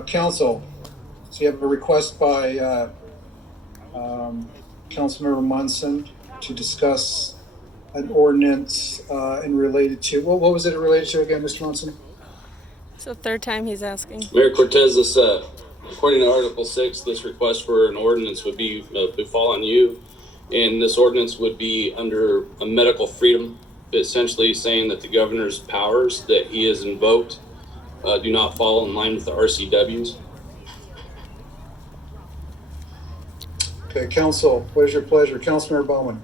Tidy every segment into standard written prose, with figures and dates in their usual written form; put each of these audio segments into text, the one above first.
Council, so you have a request by Councilmember Munson to discuss an ordinance and related to, what was it related to again, Mr. Munson? It's the third time he's asking. Mayor Cortez, this, according to Article 6, this request for an ordinance would befall on you. And this ordinance would be under a medical freedom, essentially saying that the governor's powers that he has invoked do not fall in line with the RCWs. Okay, Council, what is your pleasure? Councilmember Bowman.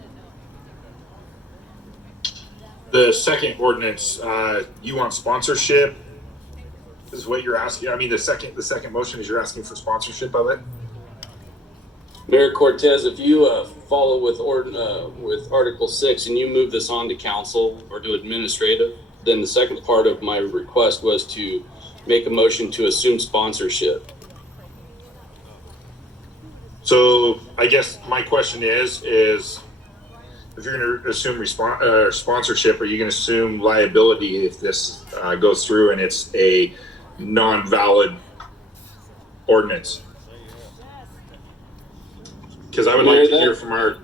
The second ordinance, you want sponsorship? Is what you're asking? I mean, the second motion is you're asking for sponsorship of it. Mayor Cortez, if you follow with Article 6 and you move this on to council or to administrative, then the second part of my request was to make a motion to assume sponsorship. So I guess my question is if you're going to assume sponsorship, are you going to assume liability if this goes through and it's a non-valid ordinance? Because I would like to hear from our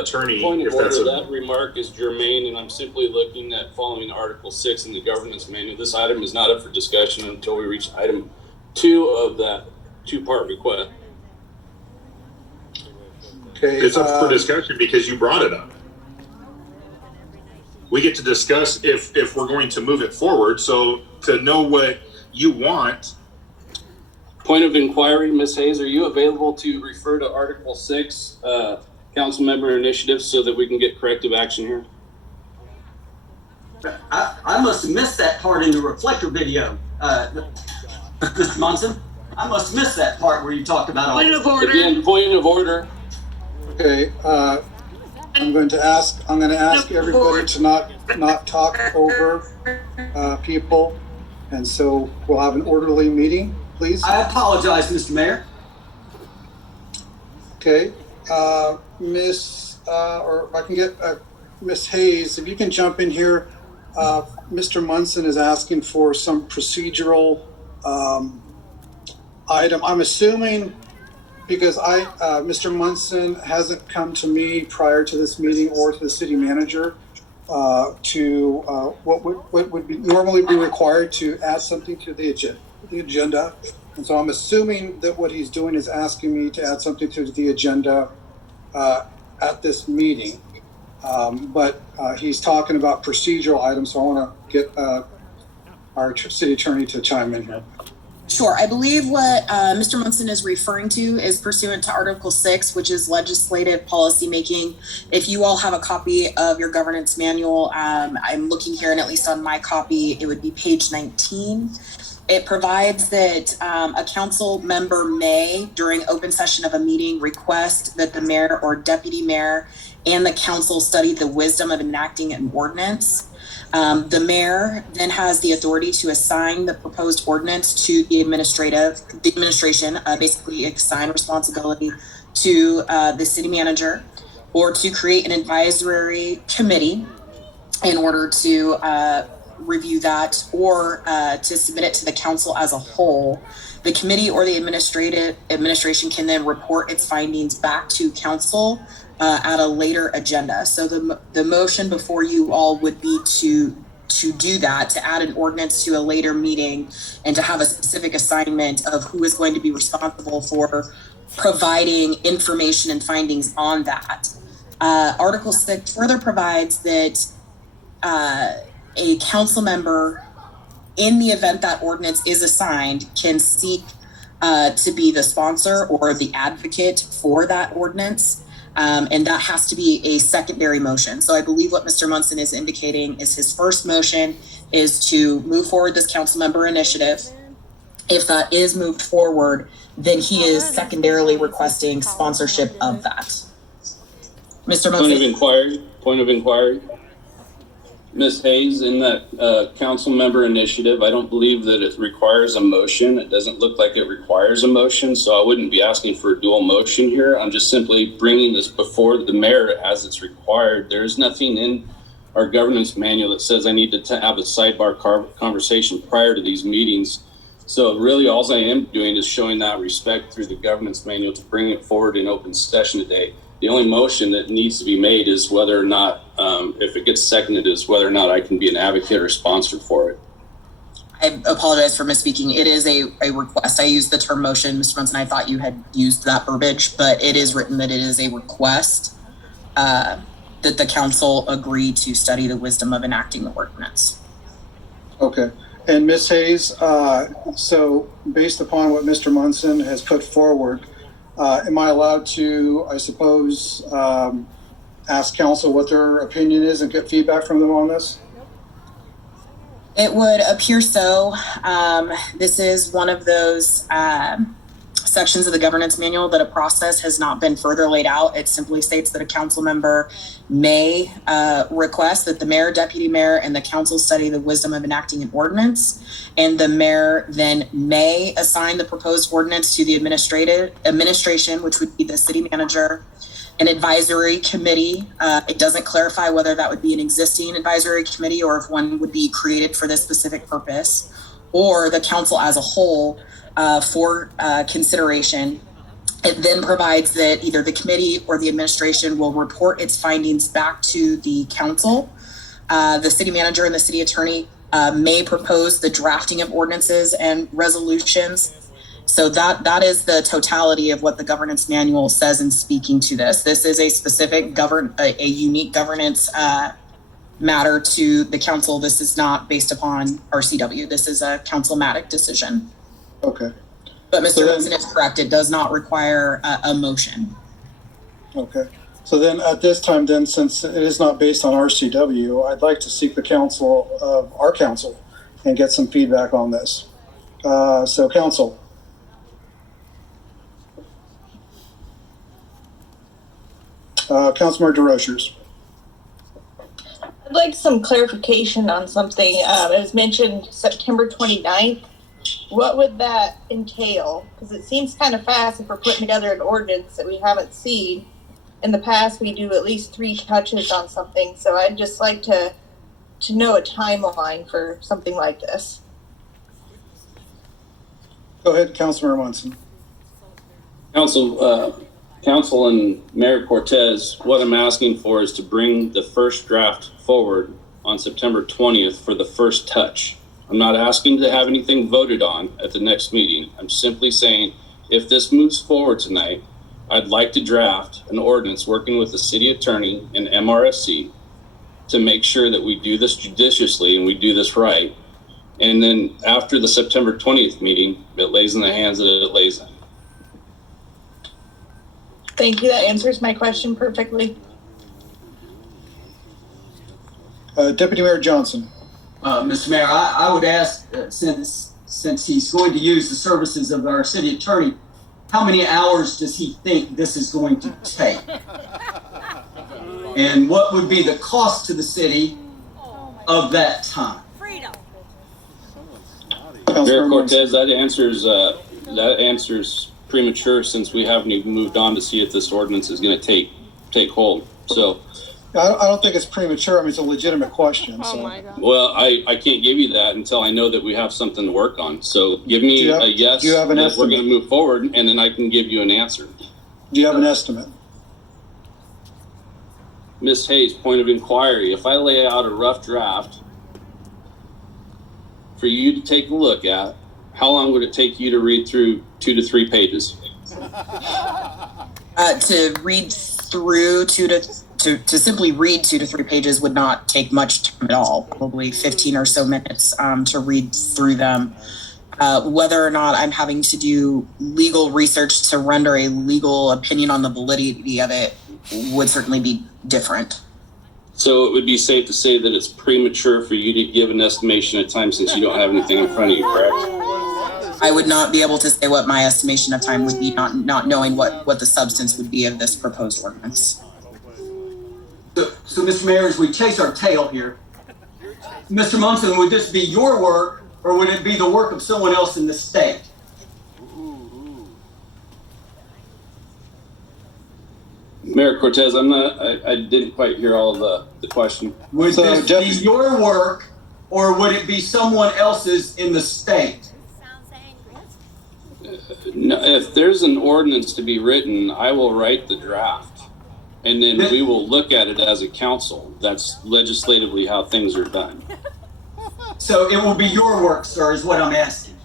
attorney. Point of order, that remark is germane, and I'm simply looking at following Article 6 in the governance manual. This item is not up for discussion until we reach item 2 of that two-part request. Okay, it's up for discussion because you brought it up. We get to discuss if we're going to move it forward. So to know what you want. Point of inquiry, Ms. Hayes, are you available to refer to Article 6, council member initiative, so that we can get corrective action here? I must have missed that part in the reflector video, Mr. Munson. I must have missed that part where you talked about all point of order. Again, point of order. Okay, I'm going to ask everybody to not talk over people, and so we'll have an orderly meeting, please. I apologize, Mr. Mayor. Okay, Miss, or if I can get Miss Hayes, if you can jump in here. Mr. Munson is asking for some procedural item. I'm assuming, because Mr. Munson hasn't come to me prior to this meeting or to the city manager to what would normally be required to add something to the agenda. And so I'm assuming that what he's doing is asking me to add something to the agenda at this meeting. But he's talking about procedural items, so I want to get our city attorney to chime in here. Sure. I believe what Mr. Munson is referring to is pursuant to Article 6, which is legislative policy making. If you all have a copy of your governance manual, I'm looking here, and at least on my copy, it would be page 19. It provides that a council member may, during open session of a meeting, request that the mayor or deputy mayor and the council study the wisdom of enacting an ordinance. The mayor then has the authority to assign the proposed ordinance to the administration, basically assign responsibility to the city manager, or to create an advisory committee in order to review that, or to submit it to the council as a whole. The committee or the administration can then report its findings back to council at a later agenda. So the motion before you all would be to do that, to add an ordinance to a later meeting and to have a specific assignment of who is going to be responsible for providing information and findings on that. Article 6 further provides that a council member, in the event that ordinance is assigned, can seek to be the sponsor or the advocate for that ordinance. And that has to be a secondary motion. So I believe what Mr. Munson is indicating is his first motion is to move forward this council member initiative. If that is moved forward, then he is secondarily requesting sponsorship of that. Mr. Munson. Point of inquiry. Ms. Hayes, in that council member initiative, I don't believe that it requires a motion. It doesn't look like it requires a motion, so I wouldn't be asking for a dual motion here. I'm just simply bringing this before the mayor as it's required. There's nothing in our governance manual that says I need to have a sidebar conversation prior to these meetings. So really all I am doing is showing that respect through the governance manual to bring it forward in open session today. The only motion that needs to be made is whether or not, if it gets seconded, is whether or not I can be an advocate or sponsor for it. I apologize for misspeaking. It is a request. I used the term motion. Mr. Munson, I thought you had used that verbiage, but it is written that it is a request that the council agree to study the wisdom of enacting the ordinance. Okay. And Ms. Hayes, so based upon what Mr. Munson has put forward, am I allowed to, I suppose, ask council what their opinion is and get feedback from them on this? It would appear so. This is one of those sections of the governance manual that a process has not been further laid out. It simply states that a council member may request that the mayor, deputy mayor, and the council study the wisdom of enacting an ordinance, and the mayor then may assign the proposed ordinance to the administration, which would be the city manager, an advisory committee. It doesn't clarify whether that would be an existing advisory committee or if one would be created for this specific purpose, or the council as a whole for consideration. It then provides that either the committee or the administration will report its findings back to the council. The city manager and the city attorney may propose the drafting of ordinances and resolutions. So that is the totality of what the governance manual says in speaking to this. This is a specific a unique governance matter to the council. This is not based upon RCW. This is a councilmatic decision. Okay. But Mr. Munson is correct. It does not require a motion. Okay. So then at this time, then, since it is not based on RCW, I'd like to seek the counsel of our council and get some feedback on this. So council. Councilmember DeRochers. I'd like some clarification on something. It was mentioned September 29th. What would that entail? Because it seems kind of fast if we're putting together an ordinance that we haven't seen. In the past, we do at least 3 touches on something. So I'd just like to know a timeline for something like this. Go ahead, Councilmember Munson. Council and Mayor Cortez, what I'm asking for is to bring the first draft forward on September 20th for the first touch. I'm not asking to have anything voted on at the next meeting. I'm simply saying, if this moves forward tonight, I'd like to draft an ordinance working with the city attorney and MRSC to make sure that we do this judiciously and we do this right. And then after the September 20th meeting, it lays in the hands that it lays in. Thank you. That answers my question perfectly. Deputy Mayor Johnson. Mr. Mayor, I would ask, since he's going to use the services of our city attorney, how many hours does he think this is going to take? And what would be the cost to the city of that time? Mayor Cortez, that answers premature, since we haven't even moved on to see if this ordinance is going to take hold. So I don't think it's premature. I mean, it's a legitimate question. Oh So. my God. well, I can't give you that until I know that we have something to work on. So give me a yes do you have an that we're estimate? going to move forward, and then I can give you an answer. Do you have an estimate? Ms. Hayes, point of inquiry. If I lay out a rough draft for you to take a look at, how long would it take you to read through 2 to 3 pages? To read through to simply read 2 to 3 pages would not take much time at all. Probably 15 or so minutes to read through them. Whether or not I'm having to do legal research to render a legal opinion on the validity of it would certainly be different. So it would be safe to say that it's premature for you to give an estimation of time, since you don't have anything in front of you, correct? I would not be able to say what my estimation of time would be, not knowing what the substance would be of this proposed ordinance. So, Mr. Mayor, as we chase our tail here, Mr. Munson, would this be your work, or would it be the work of someone else in the state? Mayor Cortez, I didn't quite hear all of the question. Would So, this be your work, or would it be someone else's in the state? No, if there's an ordinance to be written, I will write the draft. And then we will look at it as a council. That's legislatively how things are done. So it will be your work, sir, is what I'm asking.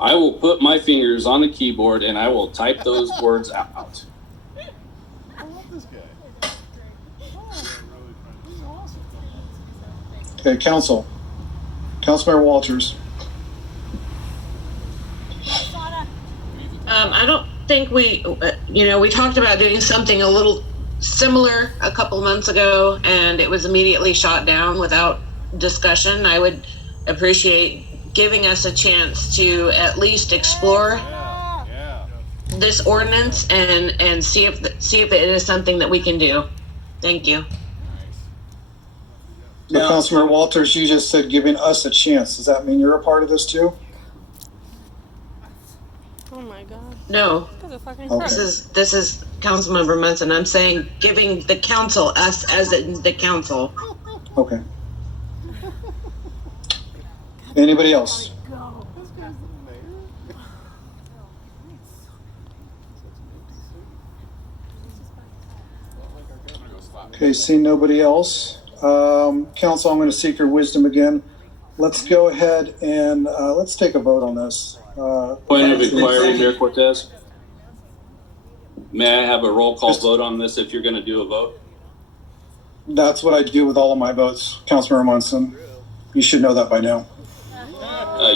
I will put my fingers on the keyboard and I will type those words out. I love this guy. He's awesome. Okay, Councilmember Walters. I don't think we talked about doing something a little similar a couple months ago, and it was immediately shot down without discussion. I would appreciate giving us a chance to at least explore this ordinance and see if it is something that we can do. Thank you. So Councilmember Walters, you just said giving us a chance. Does that mean you're a part of this too? Oh my god. No, That's a fucking Okay. crook. this is Councilmember Munson. I'm saying giving the council, us as in the council. Okay. Anybody else? This guy's the mayor. Okay, seeing nobody else. Council, I'm going to seek your wisdom again. Let's go ahead and let's take a vote on this. Point of inquiry, Mayor Cortez. May I have a roll call vote on this if you're going to do a vote? That's what I do with all of my votes, Councilmember Munson. You should know that by now.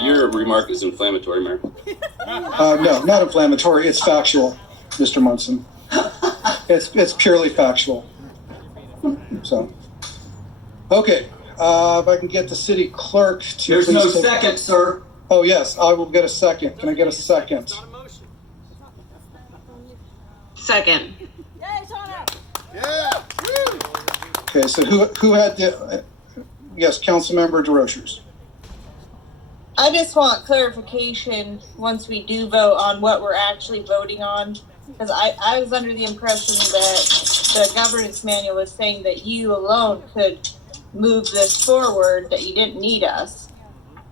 Your remark is inflammatory, Mayor. No, not inflammatory. It's factual, Mr. Munson. It's purely factual. So, okay. If I can get the city clerk to. There's no please take- second, sir. Oh, yes, I will get a second. Can I get a second? Second. Yeah. Okay, so who had the, yes, Councilmember DeRochers. I just want clarification once we do vote on what we're actually voting on. Because I was under the impression that the governance manual was saying that you alone could move this forward, that you didn't need us.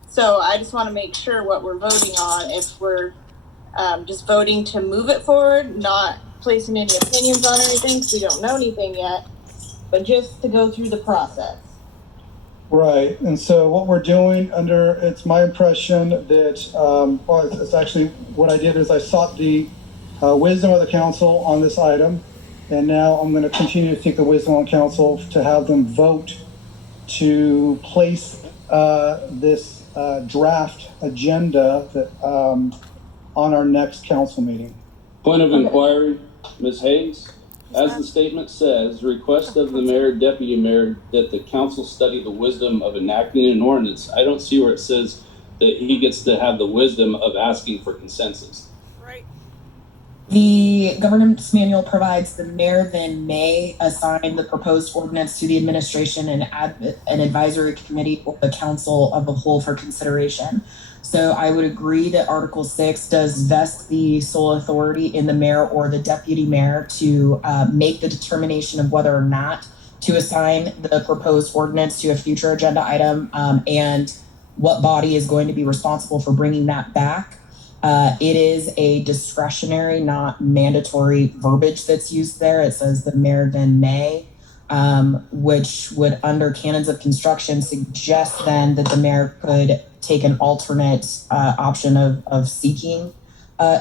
So I just want to make sure what we're voting on, if we're just voting to move it forward, not placing any opinions on anything, because we don't know anything yet, but just to go through the process. Right, and so what we're doing it's my impression that, it's actually, what I did is I sought the wisdom of the council on this item, and now I'm going to continue to seek the wisdom on council to have them vote to place this draft agenda that, on our next council meeting. Point of inquiry, Ms. Hayes. As the statement says, request of the mayor, deputy mayor, that the council study the wisdom of enacting an ordinance. I don't see where it says that he gets to have the wisdom of asking for consensus. The governance manual provides the mayor then may assign the proposed ordinance to the administration and add an advisory committee or the council of the whole for consideration. So I would agree that Article 6 does vest the sole authority in the mayor or the deputy mayor to make the determination of whether or not to assign the proposed ordinance to a future agenda item and what body is going to be responsible for bringing that back. It is a discretionary, not mandatory verbiage that's used there. It says the mayor then may, which would, under canons of construction, suggest then that the mayor could take an alternate option of seeking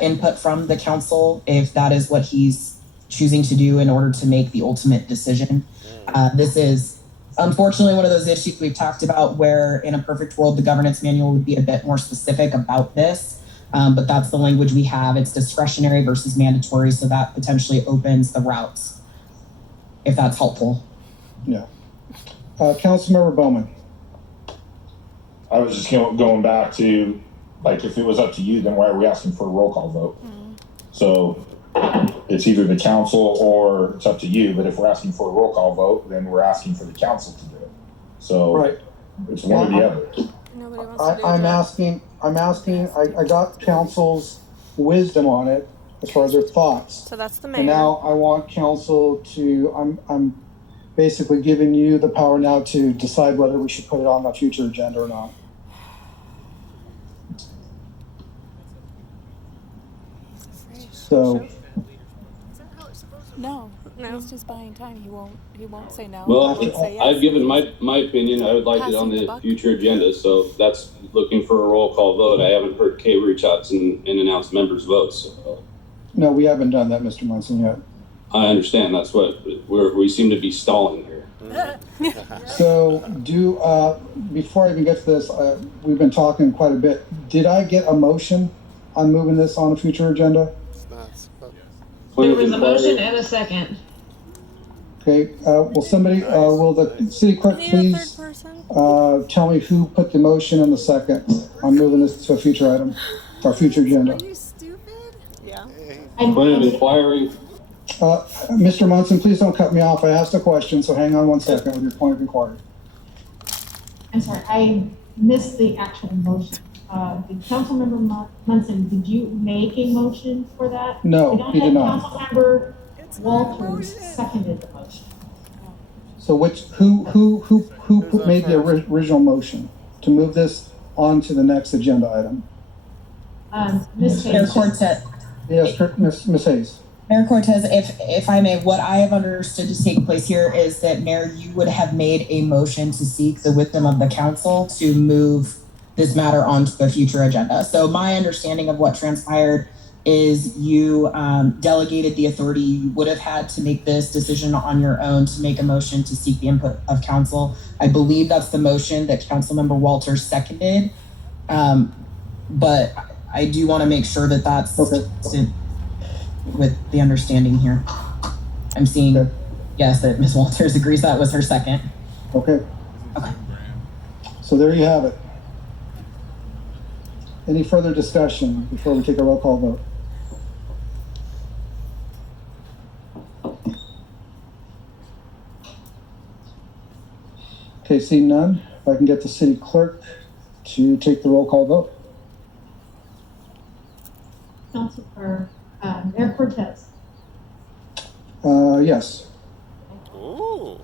input from the council if that is what he's choosing to do in order to make the ultimate decision. This is unfortunately one of those issues we've talked about where in a perfect world, the governance manual would be a bit more specific about this. But that's the language we have. It's discretionary versus mandatory, so that potentially opens the routes, if that's helpful. Yeah. Councilmember Bowman. I was just going back to, like, if it was up to you, then why are we asking for a roll call vote? So it's either the council or it's up to you, but if we're asking for a roll call vote, then we're asking for the council to do it. So Right. it's one or the other. Nobody wants to do I'm that. asking, I got council's wisdom on it as far as their thoughts. So that's the And mayor. now I want council to, I'm basically giving you the power now to decide whether we should put it on a future agenda or not. So, No, he's just buying time. He won't say no. Well, He won't say yes. I've given my opinion. I would like it on Passing the the buck. future agenda, so that's looking for a roll call vote. I haven't heard Kay reach out and announce members' votes. So no, we haven't done that, Mr. Munson, yet. I understand. That's what we seem to be stalling here. So before I even get to this, we've been talking quite a bit. Did I get a motion on moving this on a future agenda? There was a motion and a second. Okay, will the city clerk please tell me who put the motion and the second on moving this to a future item, or future agenda? Are you stupid? Yeah. Point of inquiry. Mr. Munson, please don't cut me off. I asked a question, so hang on one second with your point of inquiry. I'm sorry, I missed the actual motion. Did Councilmember Munson, did you make a motion for that? No, he did not. Councilmember Walters seconded the motion. So who made the original motion to move this on to the next agenda item? Ms. Mayor Hayes. Cortez. Yes, Ms. Hayes. Mayor Cortez, if I may, what I have understood to take place here is that, Mayor, you would have made a motion to seek the wisdom of the council to move this matter onto the future agenda. So my understanding of what transpired is you delegated the authority you would have had to make this decision on your own to make a motion to seek the input of council. I believe that's the motion that Councilmember Walters seconded. But I do want to make sure that that's okay with the understanding here. I'm seeing, okay. Yes, that Ms. Walters agrees that was her second. Okay. So there you have it. Any further discussion before we take a roll call vote? Okay, seeing none, if I can get the city clerk to take the roll call vote. Mayor Cortez. Yes. Ooh.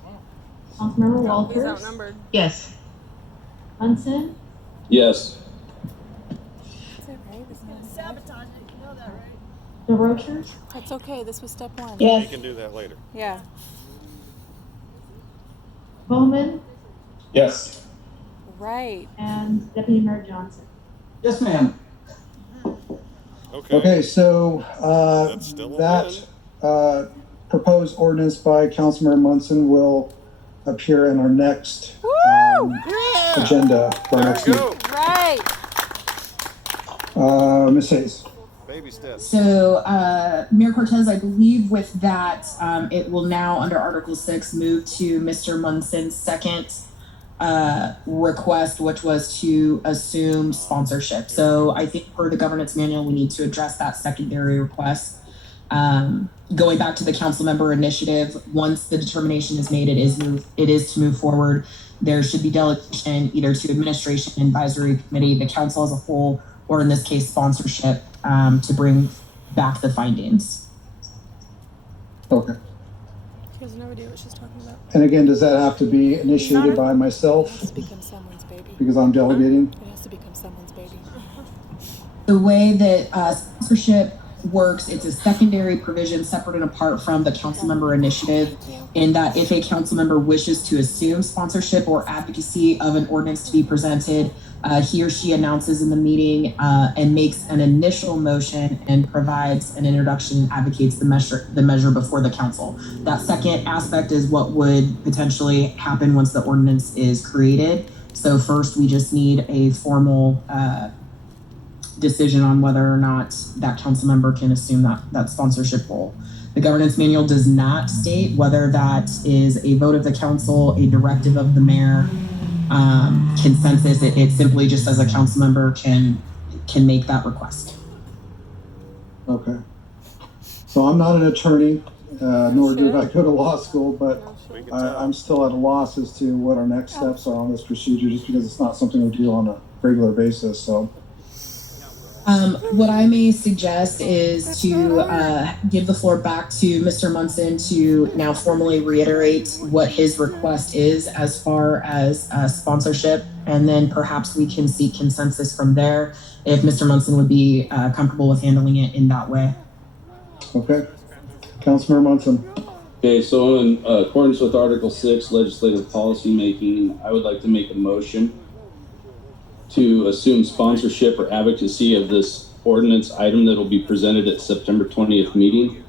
Councilmember He's Walters. outnumbered. Yes. Munson. Yes. It's okay. This is Sabotage it, you know that, right? The Rochers. That's okay. This was step one. We Yes. can do that later. Yeah. Bowman. Yes. Right. And Deputy Mayor Johnson. Yes, ma'am. Okay, so That's still a that proposed ordinance by Councilmember Munson will appear in our next agenda for our There next we meeting. go. Right. Ms. Hayes. Baby steps. So, Mayor Cortez, I believe with that, it will now, under Article 6, move to Mr. Munson's second request, which was to assume sponsorship. So I think per the governance manual, we need to address that secondary request. Going back to the council member initiative, once the determination is made, it is to move forward. There should be delegation either to administration, advisory committee, the council as a whole, or in this case, sponsorship, to bring back the findings. Okay. She has no idea what she's talking about. And again, does that have to be initiated by It myself has to become someone's baby. because I'm delegating? It has to become someone's baby. The way that sponsorship works, it's a secondary provision separate and apart from the council member initiative, in that if a council member wishes to assume sponsorship or advocacy of an ordinance to be presented, he or she announces in the meeting and makes an initial motion and provides an introduction and advocates the measure before the council. That second aspect is what would potentially happen once the ordinance is created. So first, we just need a formal decision on whether or not that council member can assume that sponsorship role. The governance manual does not state whether that is a vote of the council, a directive of the mayor, consensus. It simply just says a council member can make that request. Okay. So I'm not an attorney, nor did I go to law school, but I'm still at a loss as to what our next steps are on this procedure, just because it's not something we do on a regular basis. So. What I may suggest is to give the floor back to Mr. Munson to now formally reiterate what his request is as far as sponsorship, and then perhaps we can seek consensus from there if Mr. Munson would be comfortable with handling it in that way. Okay. Councilmember Munson. Okay, so in accordance with Article 6, legislative policy making, I would like to make a motion to assume sponsorship or advocacy of this ordinance item that will be presented at September 20th meeting.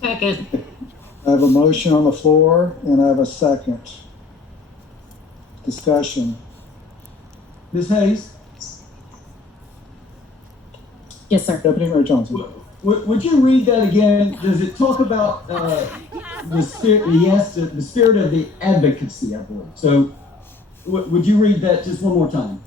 Second. I have a motion on the floor and I have a second. Discussion. Ms. Hayes, Yes, sir. Deputy Mayor Johnson. would you read that again? Does it talk about the spirit? Yes, the spirit of the advocacy, I believe. So, would you read that just one more time?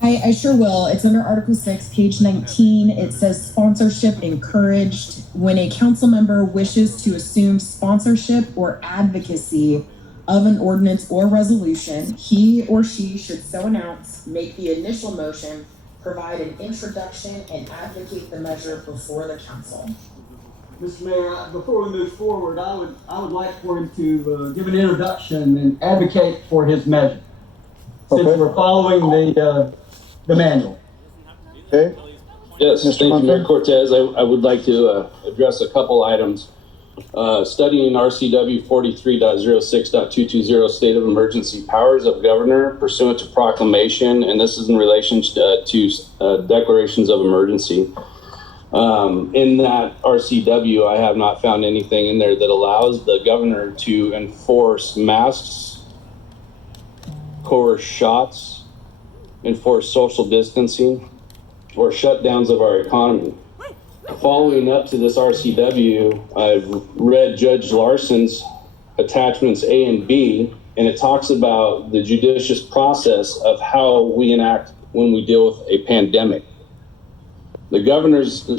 I sure will. It's under Article 6, page 19. It says sponsorship encouraged. When a council member wishes to assume sponsorship or advocacy of an ordinance or resolution, he or she should so announce, make the initial motion, provide an introduction, and advocate the measure before the council. Mr. Mayor, before we move forward, I would like for him to give an introduction and advocate for his measure. Since we're following the manual. Okay. Yes, Mr. thank you, Mayor Munson. Cortez. I would like to address a couple items. Studying RCW 43.06.220 state of emergency powers of governor pursuant to proclamation, and this is in relation to declarations of emergency. In that RCW, I have not found anything in there that allows the governor to enforce masks, coerce shots, enforce social distancing, or shutdowns of our economy. Following up to this RCW, I've read Judge Larson's attachments A and B, and it talks about the judicious process of how we enact when we deal with a pandemic. The governor's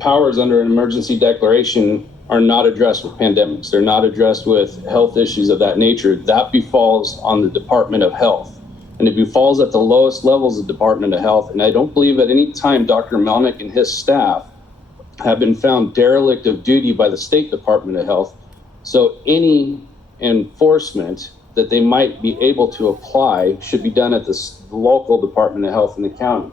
powers under an emergency declaration are not addressed with pandemics. They're not addressed with health issues of that nature. That befalls on the Department of Health. And it befalls at the lowest levels of Department of Health. And I don't believe at any time Dr. Melnick and his staff have been found derelict of duty by the State Department of Health. So any enforcement that they might be able to apply should be done at the local Department of Health in the county.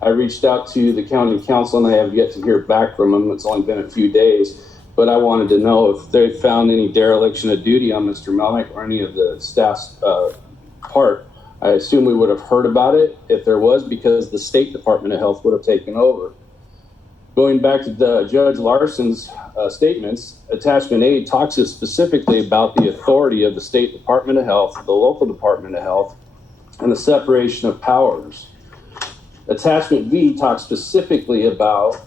I reached out to the county council and I have yet to hear back from them. It's only been a few days, but I wanted to know if they found any dereliction of duty on Mr. Melnick or any of the staff's part. I assume we would have heard about it if there was, because the State Department of Health would have taken over. Going back to the Judge Larson's statements, Attachment A talks specifically about the authority of the State Department of Health, the local Department of Health, and the separation of powers. Attachment B talks specifically about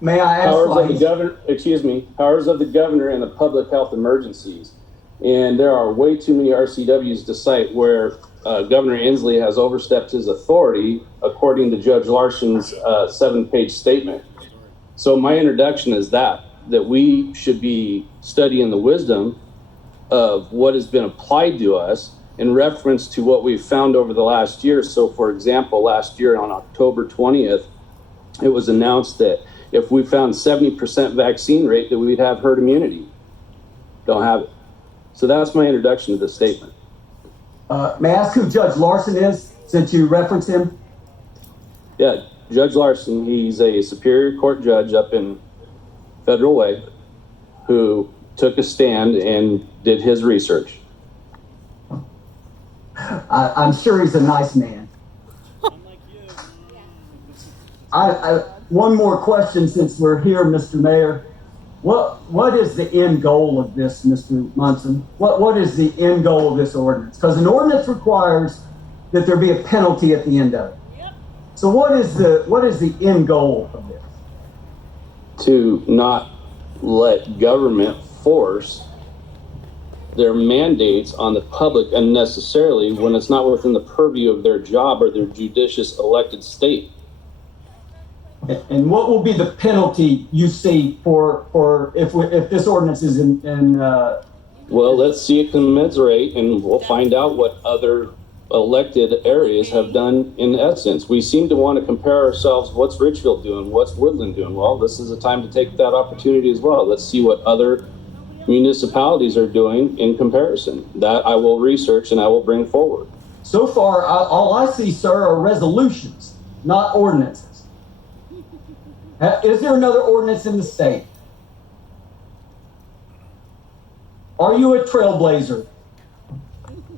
May I ask powers of the governor, powers of the governor and the public health emergencies. And there are way too many RCWs to cite where Governor Inslee has overstepped his authority, according to Judge Larson's 7-page statement. So my introduction is that we should be studying the wisdom of what has been applied to us in reference to what we've found over the last year. So for example, last year on October 20th, it was announced that if we found 70% vaccine rate, that we'd have herd immunity. Don't have it. So that's my introduction to the statement. May I ask who Judge Larson is, since you referenced him? Yeah, Judge Larson, he's a Superior Court judge up in Federal Way who took a stand and did his research. I'm sure he's a nice man. One more question since we're here, Mr. Mayor. What is the end goal of this, Mr. Munson? What is the end goal of this ordinance? Because an ordinance requires that there be a penalty at the end of it. Yep. So what is the end goal of this? To not let government force their mandates on the public unnecessarily when it's not within the purview of their job or their judicious elected state. And what will be the penalty you see for if this ordinance is in Well, let's see it commensurate, and we'll find out what other elected areas have done in essence. We seem to want to compare ourselves. What's Richfield doing? What's Woodland doing? Well, this is a time to take that opportunity as well. Let's see what other municipalities are doing in comparison. That I will research and I will bring forward. So far, all I see, sir, are resolutions. not ordinances. Is there another ordinance in the state? Are you a trailblazer?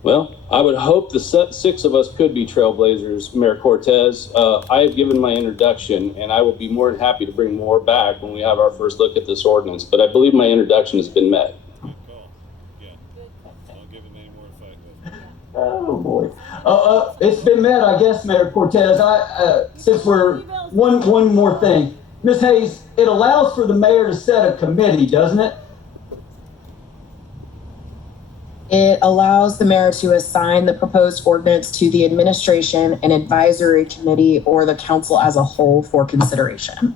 Well, I would hope the six of us could be trailblazers, Mayor Cortez. I have given my introduction, and I will be more than happy to bring more back when we have our first look at this ordinance. But I believe my introduction has been met. Good call. Yeah. Don't give him any more effect. Oh boy. It's been met, I guess, Mayor Cortez. Since we're one more thing, Ms. Hayes, it allows for the mayor to set a committee, doesn't it? It allows the mayor to assign the proposed ordinance to the administration, an advisory committee, or the council as a whole for consideration.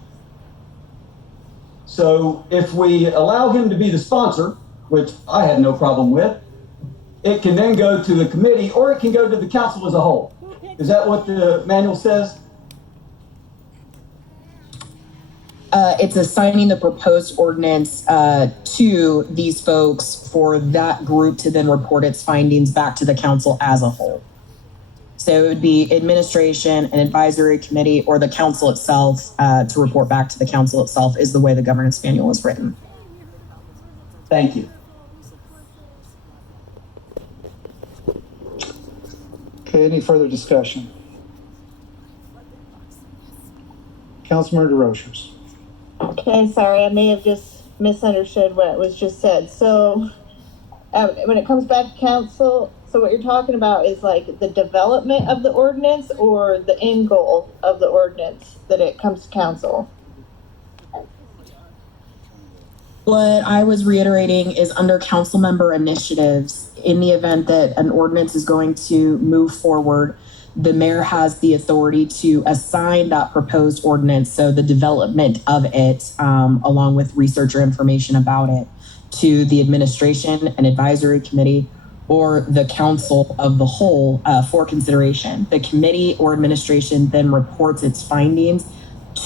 So if we allow him to be the sponsor, which I had no problem with, it can then go to the committee or it can go to the council as a whole. Is that what the manual says? It's assigning the proposed ordinance to these folks for that group to then report its findings back to the council as a whole. So it would be administration, an advisory committee, or the council itself to report back to the council itself is the way the governance manual is written. Thank you. Okay, any further discussion? Councilmember DeRochers. Okay, sorry, I may have just misunderstood what was just said. So when it comes back to council, so what you're talking about is like the development of the ordinance or the end goal of the ordinance that it comes to council? What I was reiterating is under council member initiatives, in the event that an ordinance is going to move forward, the mayor has the authority to assign that proposed ordinance, so the development of it, along with research or information about it, to the administration, an advisory committee, or the council of the whole for consideration. The committee or administration then reports its findings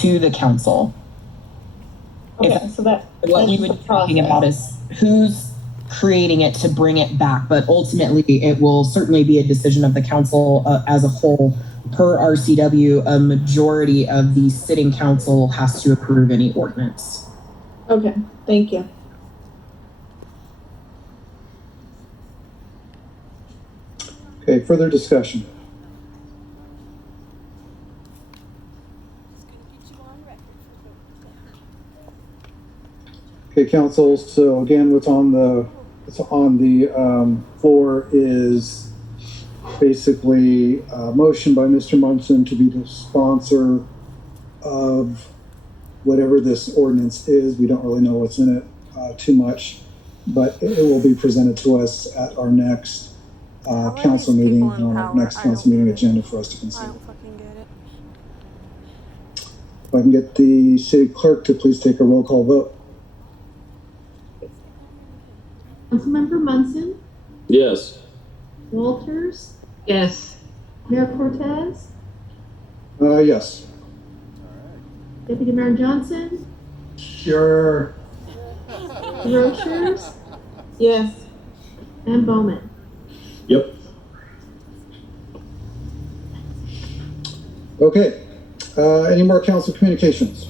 to the council. Okay, so that What we would be talking about is who's creating it to bring it back, but ultimately it will certainly be a decision of the council as a whole. Per RCW, a majority of the sitting council has to approve any ordinance. Okay, thank you. Okay, further discussion. Okay, council, so again, what's on the floor is basically a motion by Mr. Munson to be the sponsor of whatever this ordinance is. We don't really know what's in it too much, but it will be presented to us at our next council meeting, on our next council meeting agenda for us to consider. I don't fucking get it. If I can get the city clerk to please take a roll call vote. Councilmember Munson, Yes. Walters, Yes. Mayor Cortez, Yes. Deputy Mayor Johnson, Sure. Rochers, Yes. and Bowman. Yep. Okay. Any more council communications?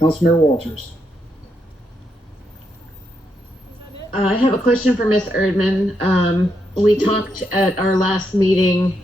Councilmember Walters. I have a question for Ms. Erdman. We talked at our last meeting